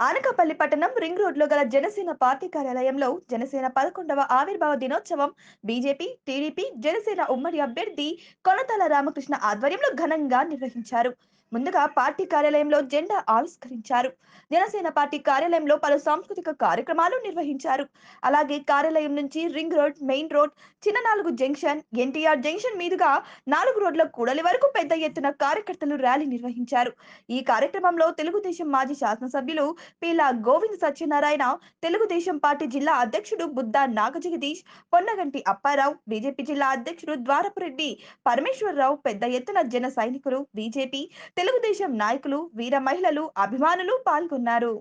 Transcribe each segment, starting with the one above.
అనకాపల్లి పట్టణం రింగ్ రోడ్లో గల జనసేన పార్టీ కార్యాలయంలో జనసేన పదకొండవ ఆవిర్భావ దినోత్సవం బీజేపీ టీడీపీ జనసేన ఉమ్మడి అభ్యర్థి కొనతాల రామకృష్ణ ఆధ్వర్యంలో ఘనంగా నిర్వహించారు. ముందుగా పార్టీ కార్యాలయంలో జెండా ఆవిష్కరించారు. జనసేన పార్టీ కార్యాలయంలో పలు సాంస్కృతిక కార్యక్రమాలు నిర్వహించారు. అలాగే కార్యాలయం నుంచి రింగ్ రోడ్ మెయిన్ రోడ్ చిన్న నాలుగు జంక్షన్ ఎన్టీఆర్ జంక్షన్ మీదుగా నాలుగు రోడ్ల కూడలి వరకు పెద్ద ఎత్తున కార్యకర్తలు ర్యాలీ నిర్వహించారు. ఈ కార్యక్రమంలో తెలుగుదేశం మాజీ శాసనసభ్యులు పీలా గోవింద్ సత్యనారాయణ తెలుగుదేశం పార్టీ జిల్లా అధ్యక్షుడు బుద్ధా నాగజగదీష్ పొన్నగంటి అప్పారావు బీజేపీ జిల్లా అధ్యక్షుడు ద్వారపురెడ్డి పరమేశ్వరరావు పెద్ద ఎత్తున జన సైనికులు బీజేపీ తెలుగుదేశం నాయకులు వీర మహిళలు అభిమానులు పాల్గొన్నారు.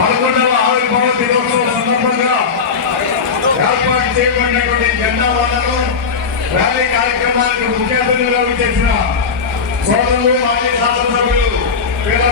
పదకొండవ ఆవిర్భావ దినోత్సవం సందర్భంగా ఏర్పాటు చేయబడినటువంటి జెండా వాళ్ళను ర్యాలీ కార్యక్రమానికి ముఖ్య అతిథులుగా చేసిన సోదరులు మాజీ శాసనసభ్యులు పేద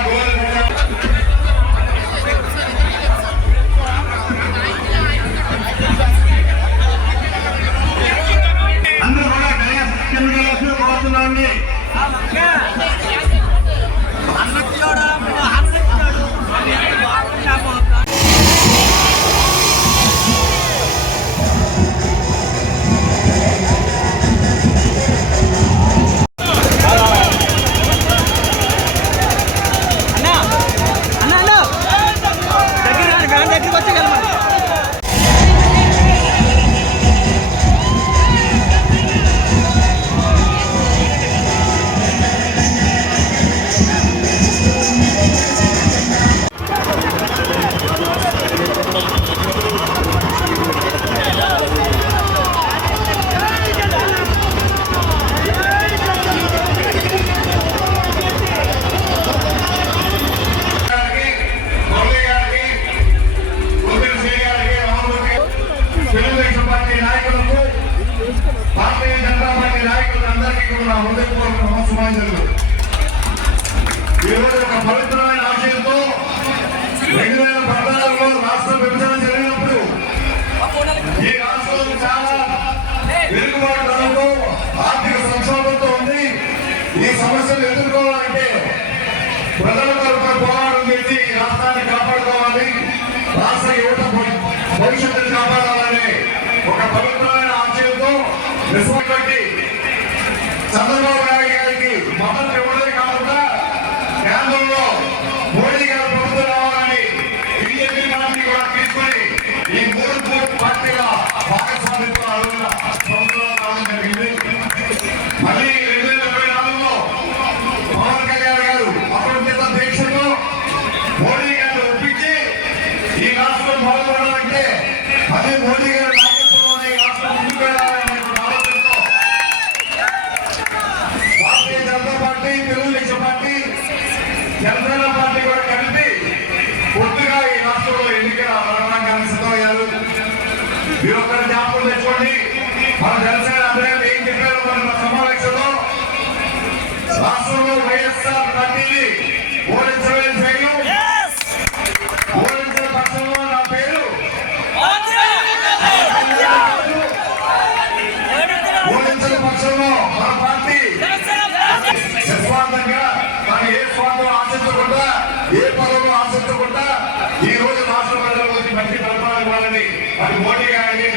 హృదయపూర్వక నమస్కారాలు ఈ రోజు ఒక పవిత్రమైన ఆశయంతో రెండు వేల పద్నాలుగులో రాష్ట్ర విభజన Saludos. మన జనసేన అభ్యర్థి మన సమావేశంలో రాష్ట్రంలో వైఎస్ఆర్ పార్టీని ఓడించలేని సైన్యం ఓడించిన పక్షంలో నా పేరు ఆశించకుండా ఏ ఆశించకుండా ఈ రోజు రాష్ట్ర ప్రజల గురించి మంచి పరిపాలన ఇవ్వాలని మరి మోడీ గారిని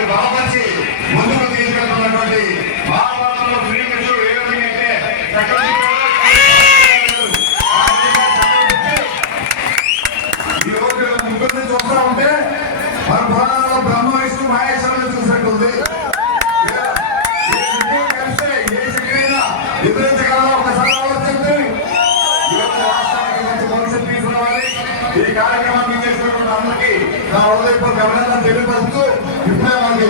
వారి బలపరిచి ముందుకు తీసుకెళ్తున్నటువంటి మహాభారతంలో శ్రీకృష్ణుడు ఏ విధంగా అయితే ఈ రోజు ఉంటే మన పురాణంలో బ్రహ్మ విష్ణు చూసినట్టుంది. కలిస్తే ఏ ఒకసారి రాష్ట్రానికి మంచి భవిష్యత్తు తీసుకురావాలి. ఈ చేసినటువంటి అందరికీ నా తెలియపరుస్తూ ఇప్పుడే మనకి